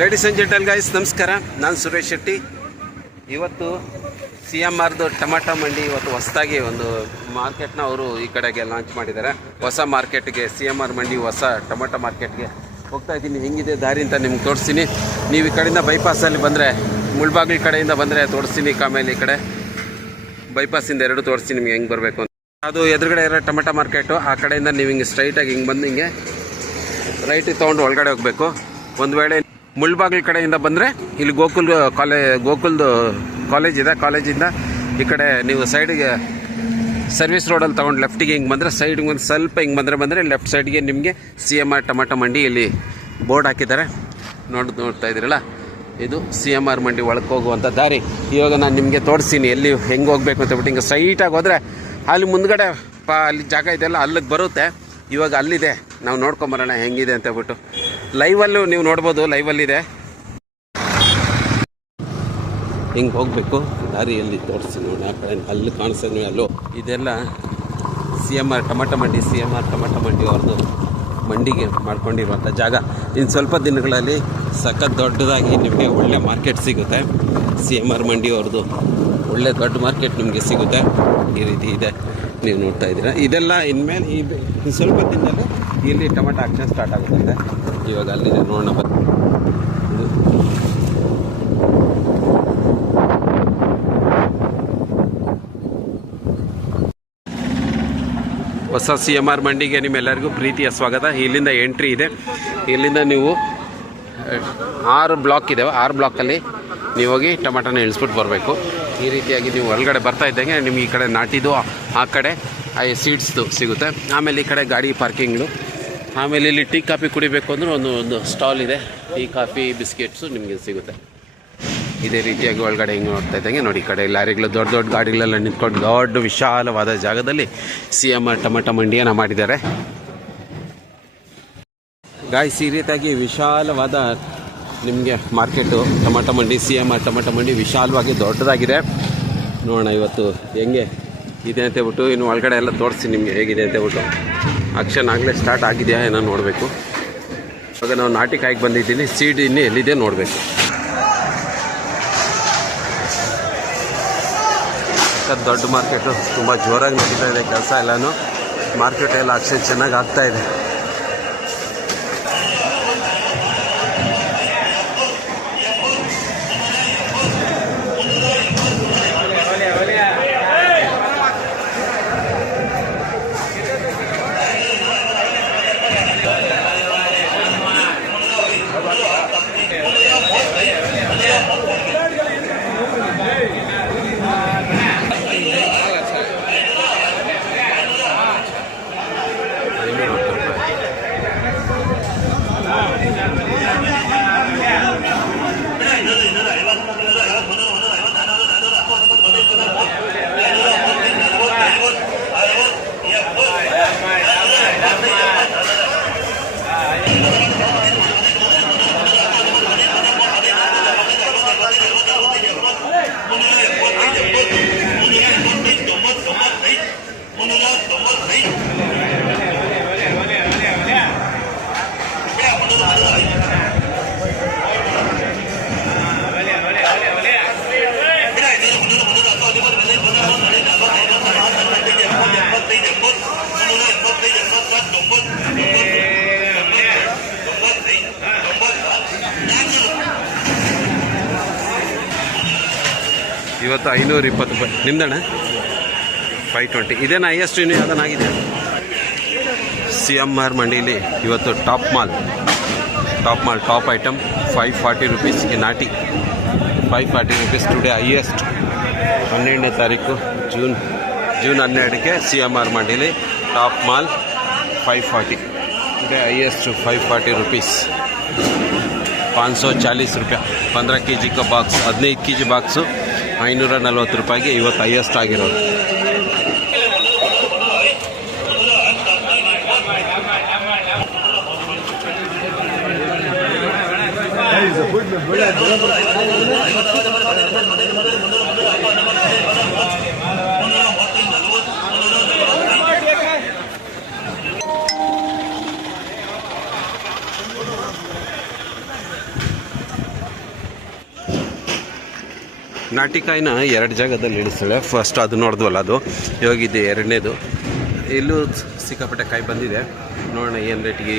Ladies and gentle guys ನಮಸ್ಕಾರ. ನಾನು ಸುರೇಶ್ ಶೆಟ್ಟಿ. ಇವತ್ತು CMRದು ಟೊಮಾಟೊ ಮಂಡಿ ಇವತ್ತು ಹೊಸದಾಗಿ ಒಂದು ಮಾರ್ಕೆಟ್ನ ಅವರು ಈ ಕಡೆಗೆ ಲಾಂಚ್ ಮಾಡಿದ್ದಾರೆ. ಹೊಸ ಮಾರ್ಕೆಟ್ಗೆ CMR ಮಂಡಿ ಹೊಸ ಟೊಮಾಟೊ ಮಾರ್ಕೆಟ್ಗೆ ಹೋಗ್ತಾ ಇದ್ದೀನಿ. ಹೆಂಗಿದೆ ದಾರಿ ಅಂತ ನಿಮ್ಗೆ ತೋರಿಸ್ತೀನಿ. ನೀವು ಈ ಕಡೆಯಿಂದ ಬೈಪಾಸಲ್ಲಿ ಬಂದರೆ, ಮುಳ್ಬಾಗಿಲು ಕಡೆಯಿಂದ ಬಂದರೆ ತೋರಿಸ್ತೀನಿ. ಆಮೇಲೆ ಈ ಕಡೆ ಬೈಪಾಸಿಂದ ಎರಡು ತೋರಿಸ್ತೀನಿ ನಿಮ್ಗೆ ಹೆಂಗೆ ಬರಬೇಕು ಅಂತ. ಅದು ಎದುರುಗಡೆ ಇರೋ ಟೊಮೆಟೊ ಮಾರ್ಕೆಟು. ಆ ಕಡೆಯಿಂದ ನೀವು ಹಿಂಗೆ ಸ್ಟ್ರೈಟಾಗಿ ಹಿಂಗೆ ಬಂದು ಹಿಂಗೆ ರೈಟಿಗೆ ತೊಗೊಂಡು ಒಳಗಡೆ ಹೋಗಬೇಕು. ಒಂದು ವೇಳೆ ಮುಳ್ಬಾಗಿಲು ಕಡೆಯಿಂದ ಬಂದರೆ ಇಲ್ಲಿ ಗೋಕುಲ್ದು ಕಾಲೇಜ್ ಇದೆ. ಕಾಲೇಜಿಂದ ಈ ಕಡೆ ನೀವು ಸೈಡಿಗೆ ಸರ್ವಿಸ್ ರೋಡಲ್ಲಿ ತೊಗೊಂಡು ಲೆಫ್ಟಿಗೆ ಹಿಂಗೆ ಬಂದರೆ, ಸೈಡ್ಗೆ ಒಂದು ಸ್ವಲ್ಪ ಹಿಂಗೆ ಬಂದರೆ ಲೆಫ್ಟ್ ಸೈಡ್ಗೆ ನಿಮಗೆ CMR ಟೊಮಾಟೊ ಮಂಡಿ ಇಲ್ಲಿ ಬೋರ್ಡ್ ಹಾಕಿದ್ದಾರೆ. ನೋಡ್ತಾ ಇದ್ದೀರಲ್ಲ, ಇದು CMR ಮಂಡಿ ಒಳಗೆ ಹೋಗುವಂಥ ದಾರಿ. ಇವಾಗ ನಾನು ನಿಮಗೆ ತೋರಿಸ್ತೀನಿ ಎಲ್ಲಿ ಹೆಂಗೆ ಹೋಗಬೇಕು ಅಂತ ಬಿಟ್ಟು. ಹಿಂಗೆ ಸ್ಟ್ರೈಟಾಗಿ ಹೋದರೆ ಅಲ್ಲಿ ಮುಂದ್ಗಡೆ ಅಲ್ಲಿ ಜಾಗ ಇದೆಯಲ್ಲ, ಅಲ್ಲಿಗೆ ಬರುತ್ತೆ. ಇವಾಗ ಅಲ್ಲಿದೆ, ನಾವು ನೋಡ್ಕೊಂಬರೋಣ ಹೆಂಗಿದೆ ಅಂತ ಹೇಳ್ಬಿಟ್ಟು. ಲೈವಲ್ಲೂ ನೀವು ನೋಡ್ಬೋದು, ಲೈವಲ್ಲಿದೆ. ಹಿಂಗೆ ಹೋಗಬೇಕು ದಾರಿಯಲ್ಲಿ ತೋರಿಸ್ತೀನಿ ನೋಡಿ. ಆ ಕಡೆ ಅಲ್ಲಿ ಕಾಣಿಸ್ತೀನಿ, ಅಲ್ಲೋ ಇದೆಲ್ಲ CMR ಟೊಮಾಟೊ ಮಂಡಿ ಅವ್ರದ್ದು ಮಂಡಿಗೆ ಮಾಡ್ಕೊಂಡಿರುವಂಥ ಜಾಗ. ಇನ್ನು ಸ್ವಲ್ಪ ದಿನಗಳಲ್ಲಿ ಸಖತ್ ದೊಡ್ಡದಾಗಿ ನಿಮಗೆ ಒಳ್ಳೆ ಮಾರ್ಕೆಟ್ ಸಿಗುತ್ತೆ. CMR ಮಂಡಿ ಅವ್ರದ್ದು ಒಳ್ಳೆ ದೊಡ್ಡ ಮಾರ್ಕೆಟ್ ನಿಮಗೆ ಸಿಗುತ್ತೆ. ಈ ರೀತಿ ಇದೆ, ನೀವು ನೋಡ್ತಾ ಇದ್ದೀರಾ. ಇದೆಲ್ಲ ಇನ್ಮೇಲೆ ಈ ಸ್ವಲ್ಪ ದಿನದಲ್ಲೇ ಇಲ್ಲಿ ಟೊಮೆಟೊ ಆಕ್ಷನ್ ಸ್ಟಾರ್ಟ್ ಆಗುತ್ತೆ. ಇವಾಗ ಅಲ್ಲಿದೆ, ನೋಡೋಣ ಬನ್ನಿ. ಇದು ಹೊಸ CMR ಮಂಡಿಗೆ ನಿಮ್ಮೆಲ್ಲರಿಗೂ ಪ್ರೀತಿಯ ಸ್ವಾಗತ. ಇಲ್ಲಿಂದ ಎಂಟ್ರಿ ಇದೆ. ಇಲ್ಲಿಂದ ನೀವು 6 ಬ್ಲಾಕ್ ಇದ್ದಾವೆ. 6 ಬ್ಲಾಕಲ್ಲಿ ನೀವು ಹೋಗಿ ಟೊಮೆಟೊನ ಇಳಿಸ್ಬಿಟ್ಟು ಬರಬೇಕು. ಈ ರೀತಿಯಾಗಿ ನೀವು ಒಳಗಡೆ ಬರ್ತಾ ಇದ್ದಂಗೆ ನಿಮ್ಗೆ ಈ ಕಡೆ ನಾಟಿದು, ಆ ಕಡೆ ಸೀಡ್ಸ್ದು ಸಿಗುತ್ತೆ. ಆಮೇಲೆ ಈ ಕಡೆ ಗಾಡಿ ಪಾರ್ಕಿಂಗ್ಗಳು. ಆಮೇಲೆ ಇಲ್ಲಿ ಟೀ ಕಾಫಿ ಕುಡಿಬೇಕು ಅಂದ್ರೆ ಒಂದು ಸ್ಟಾಲ್ ಇದೆ. ಟೀ ಕಾಫಿ ಬಿಸ್ಕೆಟ್ಸು ನಿಮಗೆ ಸಿಗುತ್ತೆ. ಇದೇ ರೀತಿಯಾಗಿ ಒಳಗಡೆ ಹಿಂಗೆ ನೋಡ್ತಾ ಇದ್ದಂಗೆ ನೋಡಿ, ಈ ಕಡೆ ಲಾರಿಗಳು, ದೊಡ್ಡ ಗಾಡಿಗಳೆಲ್ಲ ನಿಂತ್ಕೊಂಡು ದೊಡ್ಡ ವಿಶಾಲವಾದ ಜಾಗದಲ್ಲಿ CMR ಟೊಮೆಟೊ ಮಂಡಿಯನ್ನು ಮಾಡಿದ್ದಾರೆ. ಗಾಯ್ಸ್, ಈ ರೀತಿಯಾಗಿ ವಿಶಾಲವಾದ ನಿಮಗೆ ಮಾರ್ಕೆಟು ಟೊಮೆಟೊ ಮಂಡಿ, CMR ಟೊಮೆಟೊ ಮಂಡಿ ವಿಶಾಲವಾಗಿ ದೊಡ್ಡದಾಗಿದೆ. ನೋಡೋಣ ಇವತ್ತು ಹೆಂಗೆ ಇದೆ ಅಂತ ಹೇಳ್ಬಿಟ್ಟು. ಇನ್ನು ಒಳಗಡೆ ಎಲ್ಲ ತೋರಿಸ್ತೀನಿ ನಿಮಗೆ ಹೇಗಿದೆ ಅಂತ ಹೇಳ್ಬಿಟ್ಟು. ಆಕ್ಷನ್ ಆಗಲೇ ಸ್ಟಾರ್ಟ್ ಆಗಿದೆಯಾ ಏನೋ ನೋಡಬೇಕು. ಇವಾಗ ನಾವು ನಾಟಿಕಾಯಿಗೆ ಬಂದಿದ್ದೀನಿ. ಸೀಡ್ ಇನ್ನೂ ಎಲ್ಲಿದೆ ನೋಡಬೇಕು. ದೊಡ್ಡ ಮಾರ್ಕೆಟು, ತುಂಬ ಜೋರಾಗಿ ನಡೀತಾ ಇದೆ ಕೆಲಸ ಎಲ್ಲನೂ. ಮಾರ್ಕೆಟ್ ಎಲ್ಲ ಆಕ್ಷನ್ ಚೆನ್ನಾಗಿ ಆಗ್ತಾ ಇದೆ. ಇವತ್ತು 520 ರೂಪಾಯಿ. ನಿಮ್ದಣ್ಣ 520. ಇದೇನು ಹೈಯೆಸ್ಟ್ ಇನ್ನೂ ಯಾವುದನ್ನಾಗಿದೆ? CMR ಮಂಡಿಲಿ ಇವತ್ತು ಟಾಪ್ ಐಟಮ್ 540 ರೂಪೀಸ್. ಈ ನಾಟಿ 540 ರೂಪೀಸ್. ಟುಡೇ ಹೈಯೆಸ್ಟ್ 12ನೇ ತಾರೀಕು ಜೂನ್ 12ಕ್ಕೆ CMR ಮಂಡಿಲಿ ಟಾಪ್ ಮಾಲ್ 540. Today highest 540 rupees. 540 ರೂಪಾಯಿ. 15 kg का ಬಾಕ್ಸ್, 15 kg ಬಾಕ್ಸು 540 ರೂಪಾಯಿಗೆ ಇವತ್ತು ಹೈಯೆಸ್ಟ್ ಆಗಿರೋದು. ನಾಟಿಕಾಯಿನ 2 ಜಾಗದಲ್ಲಿ ಇಳಿಸ್ತಾಳೆ. ಫಸ್ಟ್ ಅದು ನೋಡಿದ್ವಲ್ಲ, ಅದು ಇವಾಗಿದೆ ಎರಡನೇದು. ಇಲ್ಲೂ ಸಿಕ್ಕಾಪಟ್ಟೆ ಕಾಯಿ ಬಂದಿದೆ. ನೋಡೋಣ ಏನು ರೇಟಿಗೆ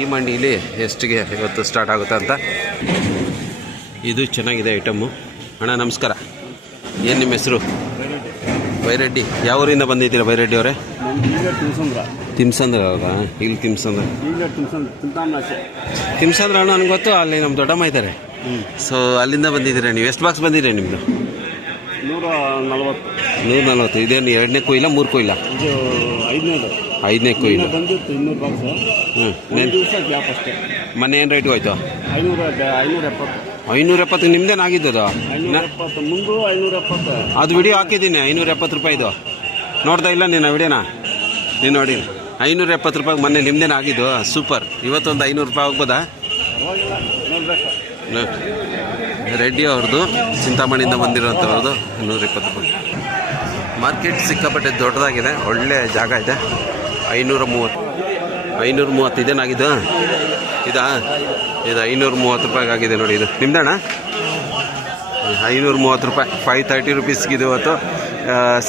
ಈ ಮಂಡಿಲಿ ಎಷ್ಟಿಗೆ ಇವತ್ತು ಸ್ಟಾರ್ಟ್ ಆಗುತ್ತೆ ಅಂತ. ಇದು ಚೆನ್ನಾಗಿದೆ ಐಟಮ್ಮು. ಅಣ್ಣ ನಮಸ್ಕಾರ, ಏನು ನಿಮ್ಮ ಹೆಸರು? ಬೈರೆಡ್ಡಿ. ಯಾವ ಊರಿಂದ ಬಂದಿದ್ದೀರಾ ಬೈರೆಡ್ಡಿ ಅವರೇ? ತಿಮ್ಸಂದ್ರ ಅವರಾ? ಇಲ್ಲಿ ತಿಮ್ಸಂದ್ರ ಅಣ್ಣ ನನಗೆ ಗೊತ್ತು, ಅಲ್ಲಿ ನಮ್ಮ ದೊಡ್ಡಮ್ಮ ಇದ್ದಾರೆ. ಸೊ ಅಲ್ಲಿಂದ ಬಂದಿದ್ದೀರಾ ನೀವು? ಎಷ್ಟು ಬಾಕ್ಸ್ ಬಂದಿದೆ ನಿಮ್ಮದು? 140. ಇದೇನು 2ನೇ ಕೊಯ್ಲ 3 ಕೊಯ್ಲ? 5ನೇ ಕೊಯ್ಲು. ಮೊನ್ನೆ ಏನು ರೇಟಿಗೆ ಹೋಯ್ತು? 570. ನಿಮ್ದೇನು ಆಗಿದ್ದದು? ಅದು ವಿಡಿಯೋ ಹಾಕಿದ್ದೀನಿ 570 ರೂಪಾಯಿದು. ನೋಡ್ತಾ ಇಲ್ಲ ನೀನು ವಿಡಿಯೋನ? ನೀನು ನೋಡಿ 570 ರೂಪಾಯಿಗೆ ಮೊನ್ನೆ ನಿಮ್ದೇನು ಆಗಿದ್ದು. ಸೂಪರ್. ಇವತ್ತೊಂದು 500 ರೂಪಾಯಿ ಆಗ್ಬೋದಾ? ರೆಡ್ಡಿ ಅವ್ರದ್ದು ಚಿಂತಾಮಣಿಯಿಂದ ಬಂದಿರೋಂಥವ್ರದ್ದು 120 ರೂಪಾಯಿ. ಮಾರ್ಕೆಟ್ ಸಿಕ್ಕಾಪಟ್ಟೆ ದೊಡ್ಡದಾಗಿದೆ, ಒಳ್ಳೆ ಜಾಗ ಇದೆ. 530 ಇದೇನಾಗಿದ್ದು? ಇದು 530 ರೂಪಾಯಿಗೆ ಆಗಿದೆ ನೋಡಿ. ಇದು ನಿಮ್ದಣ್ಣ? 530 ರೂಪಾಯಿ. 530 ರುಪೀಸ್ಗಿದೆ ಇವತ್ತು.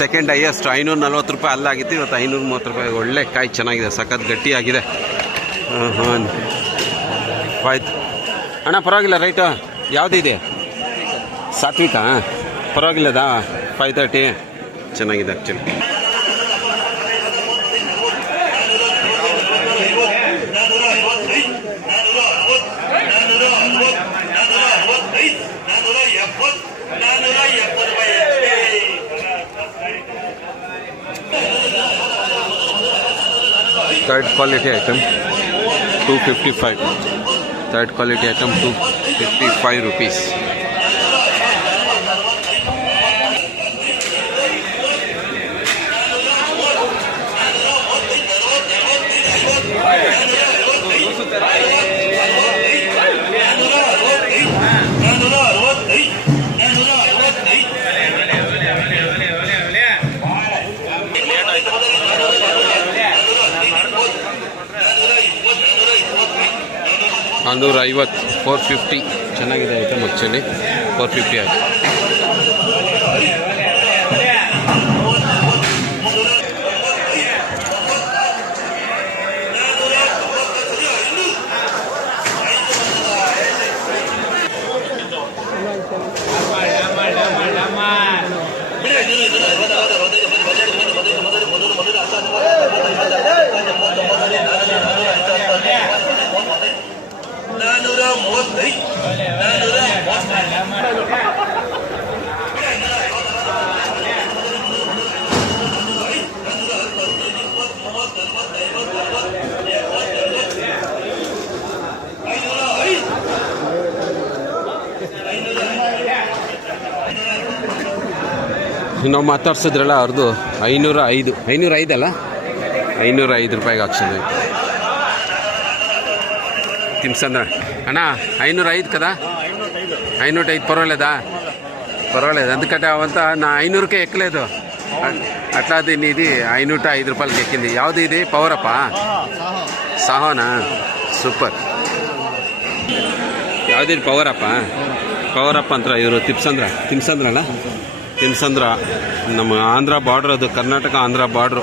ಸೆಕೆಂಡ್ ಹೈಯೆಸ್ಟ್ 540 ರೂಪಾಯಿ ಅಲ್ಲಾಗಿತ್ತು. ಇವತ್ತು 530 ರೂಪಾಯಿ. ಒಳ್ಳೆ ಕಾಯಿ ಚೆನ್ನಾಗಿದೆ, ಸಖತ್ ಗಟ್ಟಿಯಾಗಿದೆ. ಹಾಂ ಆಯ್ತು ಅಣ್ಣ, ಪರವಾಗಿಲ್ಲ. ರೈಟು ಯಾವುದಿದೆ? ಸಾತ್ವಿಕ ಪರವಾಗಿಲ್ಲದಾ? 530 ಚೆನ್ನಾಗಿದೆ actually. Third quality item 255. Third quality item 255 rupees. ನಾನ್ನೂರ 450 ಚೆನ್ನಾಗಿದೆ ಐಟಮ್ ಆ್ಯಕ್ಚುಲಿ. 450 ಆಯಿತು. ನಾವು ಮಾತಾಡ್ಸಿದ್ರಲ್ಲ ಅವ್ರದ್ದು 505 ಅಲ್ಲ, 505 ರೂಪಾಯಿಗೆ ಆಕ್ಷನ್. ತಿಮ್ಸಂದ್ರ ಅಣ್ಣ 505 కదా? 505 పర్వాలేదా? పర్వాలేదు. ఎందుకంటే అవంతా నా 500కే ఎక్కలేదు. అట్లా దీన్ని ఇది 505 రూపాయలకి ఎక్కింది. యాವುದು ఇది? పవరప్ప సాహోనా? సూపర్. ಯಾವುದಿದು? ಪವರಪ್ಪ ಅಂತ ಇವರು ತಿಮ್ಸಂದ್ರ ಅಲ್ಲ? ತಿಮ್ಸಂದ್ರ ನಮ್ಮ ಆಂಧ್ರ ಬಾರ್ಡ್ರ್, ಅದು ಕರ್ನಾಟಕ ಆಂಧ್ರ ಬಾರ್ಡ್ರು.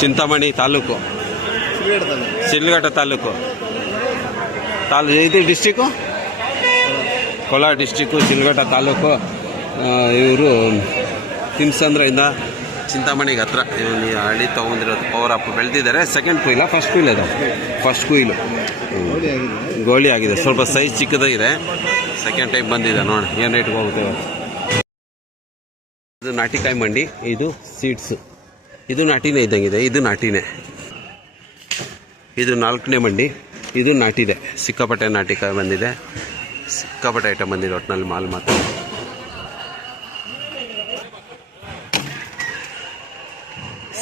ಚಿಂತಾಮಣಿ ತಾಲೂಕು, ಶಿಡ್ಲಘಟ್ಟ ತಾಲೂಕು. ಇದು ಡಿಸ್ಟಿಕ್ಕು ಕೋಲಾರ ಡಿಸ್ಟಿಕ್ಕು, ಶಿಡ್ಲಘಟ್ಟ ತಾಲೂಕು. ಇವರು ತಿಮ್ಸಂದ್ರಿಂದ ಚಿಂತಾಮಣಿಗೆ ಹತ್ರ ಇವನು ಹಳ್ಳಿ ತೊಗೊಂಡಿರೋದು. ಪವರಪ್ಪ ಬೆಳೆದಿದ್ದಾರೆ. ಸೆಕೆಂಡ್ ಕುಯ್ಲ? ಫಸ್ಟ್ ಕುಯ್ಲ್ ಅದು? ಫಸ್ಟ್ ಕುಯ್ಲು. ಗೋಳಿ ಆಗಿದೆ, ಸ್ವಲ್ಪ ಸೈಜ್ ಚಿಕ್ಕದಾಗಿದೆ. ಸೆಕೆಂಡ್ ಟೈಮ್ ಬಂದಿದೆ. ನೋಡಿ ಏನು ರೇಟ್ಗೆ ಹೋಗುತ್ತೆ. ಇದು ನಾಟಿಕಾಯಿ ಮಂಡಿ, ಇದು ಸೀಡ್ಸು. ಇದು ನಾಟಿನೇ ಇದ್ದಂಗಿದೆ. ಇದು ನಾಟಿನೇ. ಇದು 4ನೇ ಮಂಡಿ. ಇದು ನಾಟಿದೆ. ಸಿಕ್ಕಾಪಟ್ಟೆ ನಾಟಿಕಾಯಿ ಬಂದಿದೆ, ಸಿಕ್ಕಾಪಟ್ಟೆ ಐಟಮ್ ಬಂದಿದೆ. ಒಟ್ಟಿನಲ್ಲಿ ಮಾಲ್ ಮಾತ್ರ.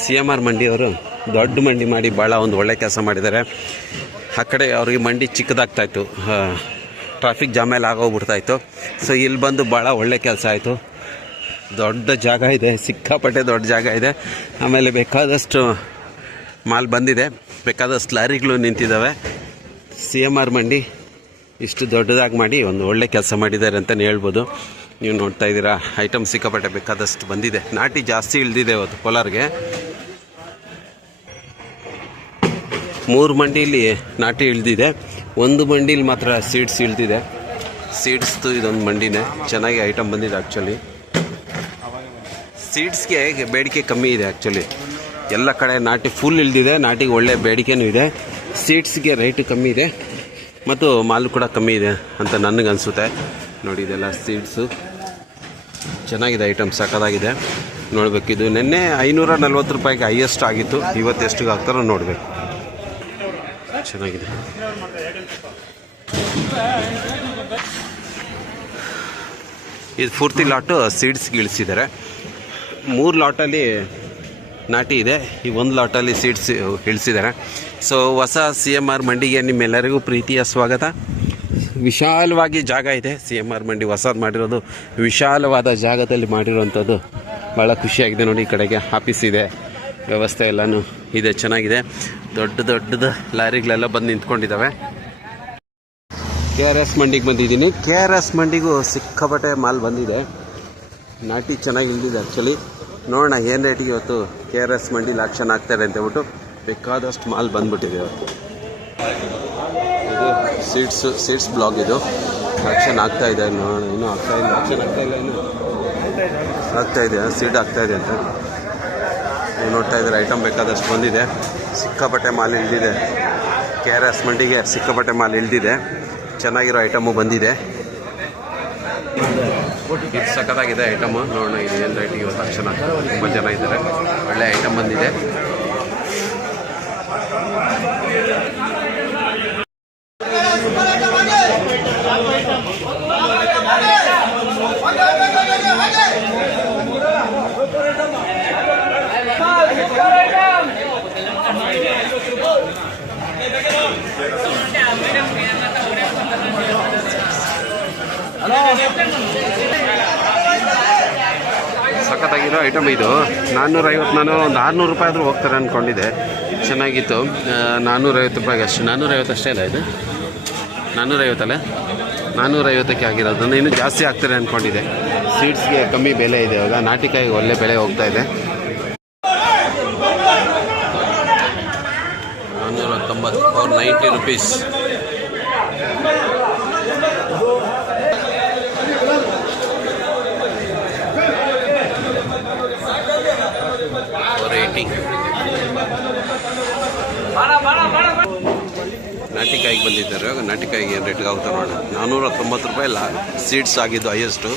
CMR ಮಂಡಿಯವರು ದೊಡ್ಡ ಮಂಡಿ ಮಾಡಿ ಭಾಳ ಒಂದು ಒಳ್ಳೆ ಕೆಲಸ ಮಾಡಿದ್ದಾರೆ. ಆ ಕಡೆ ಅವ್ರಿಗೆ ಮಂಡಿ ಚಿಕ್ಕದಾಗ್ತಾಯಿತ್ತು, ಟ್ರಾಫಿಕ್ ಜಾಮೇಲೆ ಆಗೋಗ್ಬಿಡ್ತಾಯಿತ್ತು. ಸೊ ಇಲ್ಲಿ ಬಂದು ಭಾಳ ಒಳ್ಳೆ ಕೆಲಸ ಆಯಿತು. ದೊಡ್ಡ ಜಾಗ ಇದೆ, ಸಿಕ್ಕಾಪಟ್ಟೆ ದೊಡ್ಡ ಜಾಗ ಇದೆ. ಆಮೇಲೆ ಬೇಕಾದಷ್ಟು ಮಾಲ್ ಬಂದಿದೆ, ಬೇಕಾದಷ್ಟು ಲಾರಿಗಳು ನಿಂತಿದ್ದಾವೆ. CMR ಮಂಡಿ ಇಷ್ಟು ದೊಡ್ಡದಾಗಿ ಮಾಡಿ ಒಂದು ಒಳ್ಳೆ ಕೆಲಸ ಮಾಡಿದ್ದಾರೆ ಅಂತಲೇ ಹೇಳ್ಬೋದು. ನೀವು ನೋಡ್ತಾ ಇದ್ದೀರಾ, ಐಟಮ್ ಸಿಕ್ಕಾಪಟ್ಟೆ ಬೇಕಾದಷ್ಟು ಬಂದಿದೆ. ನಾಟಿ ಜಾಸ್ತಿ ಇಳಿದಿದೆ ಇವತ್ತು ಕೋಲಾರ್ಗೆ. 3 ಮಂಡಿಲಿ ನಾಟಿ ಇಳಿದಿದೆ, 1 ಮಂಡಿಲಿ ಮಾತ್ರ ಸೀಡ್ಸ್ ಇಳಿದಿದೆ. ಸೀಡ್ಸ್ದು ಇದೊಂದು ಮಂಡಿನೇ. ಚೆನ್ನಾಗಿ ಐಟಮ್ ಬಂದಿದೆ. ಆ್ಯಕ್ಚುಲಿ ಸೀಡ್ಸ್ಗೆ ಬೇಡಿಕೆ ಕಮ್ಮಿ ಇದೆ. ಆ್ಯಕ್ಚುಲಿ ಎಲ್ಲ ಕಡೆ ನಾಟಿ ಫುಲ್ ಇಳಿದಿದೆ, ನಾಟಿಗೆ ಒಳ್ಳೆ ಬೇಡಿಕೆನೂ ಇದೆ. ಸೀಡ್ಸ್ಗೆ ರೇಟು ಕಮ್ಮಿ ಇದೆ ಮತ್ತು ಮಾಲು ಕೂಡ ಕಮ್ಮಿ ಇದೆ ಅಂತ ನನಗನ್ಸುತ್ತೆ. ನೋಡಿ, ಇದೆಲ್ಲ ಸೀಡ್ಸು ಚೆನ್ನಾಗಿದೆ. ಐಟಮ್ ಸಕ್ಕತ್ತಾಗಿದೆ. ನೋಡಬೇಕಿದು ನಿನ್ನೆ 540 ರೂಪಾಯಿಗೆ ಹೈಯೆಸ್ಟ್ ಆಗಿತ್ತು. ಇವತ್ತು ಎಷ್ಟಿಗೆ ಆಗ್ತಾರೋ ನೋಡಬೇಕು. ಚೆನ್ನಾಗಿದೆ. ಇದು ಪೂರ್ತಿ ಲಾಟು ಸೀಡ್ಸ್ಗೆ ಇಳಿಸಿದ್ದಾರೆ. 3 ಲಾಟಲ್ಲಿ ನಾಟಿ ಇದೆ, ಈ 1 ಲಾಟಲ್ಲಿ ಸೀಡ್ಸ್ ಇಳಿಸಿದ್ದಾರೆ. ಸೊ ಹೊಸ CMR ಮಂಡಿಗೆ ನಿಮ್ಮೆಲ್ಲರಿಗೂ ಪ್ರೀತಿಯ ಸ್ವಾಗತ. ವಿಶಾಲವಾಗಿ ಜಾಗ ಇದೆ. CMR ಮಂಡಿ ಹೊಸದು ಮಾಡಿರೋದು ವಿಶಾಲವಾದ ಜಾಗದಲ್ಲಿ ಮಾಡಿರೋವಂಥದ್ದು ಭಾಳ ಖುಷಿಯಾಗಿದೆ. ನೋಡಿ, ಈ ಕಡೆಗೆ ಆಫೀಸ್ ಇದೆ, ವ್ಯವಸ್ಥೆ ಎಲ್ಲನೂ ಇದೆ, ಚೆನ್ನಾಗಿದೆ. ದೊಡ್ಡದು ಲಾರಿಗಳೆಲ್ಲ ಬಂದು ನಿಂತ್ಕೊಂಡಿದ್ದಾವೆ. KRS ಮಂಡಿಗೆ ಬಂದಿದ್ದೀನಿ. KRS ಮಂಡಿಗೂ ಸಿಕ್ಕಾಪಟ್ಟೆ ಮಾಲ್ ಬಂದಿದೆ. ನಾಟಿ ಚೆನ್ನಾಗಿ ಇಳಿದಿದೆ. ಆ್ಯಕ್ಚುಲಿ ನೋಡೋಣ ಏನು ರೇಟಿಗೆ ಇವತ್ತು KRS ಮಂಡಿಲಿ ಆಕ್ಷನ್ ಆಗ್ತಾರೆ ಅಂತ ಹೇಳ್ಬಿಟ್ಟು ಬೇಕಾದಷ್ಟು ಮಾಲ್ ಬಂದ್ಬಿಟ್ಟಿದೆ ಇವತ್ತು. ಇದು ಸೀಡ್ಸ್ ಬ್ಲಾಗ್. ಇದು ಆಕ್ಷನ್ ಆಗ್ತಾ ಇದೆ. ನೋಡೋಣ, ಇನ್ನೂ ಆಗ್ತಾಯಿಲ್ಲ, ಆಕ್ಷನ್ ಆಗ್ತಾಯಿಲ್ಲ, ಇನ್ನೂ ಆಗ್ತಾಯಿದೆ, ಸೀಡ್ ಆಗ್ತಾಯಿದೆ ಅಂತ ನೀವು ನೋಡ್ತಾ ಇದ್ದಾರೆ. ಐಟಮ್ ಬೇಕಾದಷ್ಟು ಬಂದಿದೆ. ಸಿಕ್ಕಾಪಟ್ಟೆ ಮಾಲ್ ಇಳಿದಿದೆ. KRS ಮಂಡಿಗೆ ಸಿಕ್ಕಾಪಟ್ಟೆ ಮಾಲ್ ಇಳಿದಿದೆ. ಚೆನ್ನಾಗಿರೋ ಐಟಮು ಬಂದಿದೆ. ಇದು ಸಕ್ಕತ್ತಾಗಿದೆ ಐಟಮು. ನೋಡೋಣ ಇದು ಏನು ರೇಟಿಗೆ ಇವತ್ತು ಆಕ್ಷನ್ ಆಗ್ತಾರೆ. ತುಂಬ ಜನ ಇದ್ದಾರೆ. ಒಳ್ಳೆ ಐಟಮ್ ಬಂದಿದೆ. ಸಖತ್ತಾಗಿರೋ ಐಟಮ್ ಇದು. 450, ನಾನು ಒಂದು 600 ರೂಪಾಯಿ ಆದರೂ ಹೋಗ್ತಾರೆ ಅಂದ್ಕೊಂಡಿದ್ದೆ. ಚೆನ್ನಾಗಿತ್ತು. 450 ರೂಪಾಯಿಗೆ ಅಷ್ಟು. 450 ಅಷ್ಟೇ ಅಲ್ಲ ಇದು? 450 ಅಲ್ಲ? 450ಕ್ಕೆ ಆಗಿರೋದು. ಇನ್ನೂ ಜಾಸ್ತಿ ಆಗ್ತಾರೆ ಅಂದ್ಕೊಂಡಿದ್ದೆ. ಸೀಡ್ಸ್ಗೆ ಕಮ್ಮಿ ಬೆಲೆ ಇದೆ ಇವಾಗ. ನಾಟಿಕಾಯಿಗೆ ಒಳ್ಳೆ ಬೆಲೆ ಹೋಗ್ತಾ ಇದೆ. 490, 490 rupees. ನಾಟಿಕಾಯಿಗೆ ಬಂದಿದ್ದಾರೆ. ನಾಟಿಕಾಯಿಗೆ ಏನು ರೇಟ್ಗೆ ಆಗುತ್ತೆ ನೋಡೋಣ. 490 ರೂಪಾಯಿ ಇಲ್ಲ, ಸೀಡ್ಸ್ ಆಗಿದ್ದು ಹೈಯೆಸ್ಟು.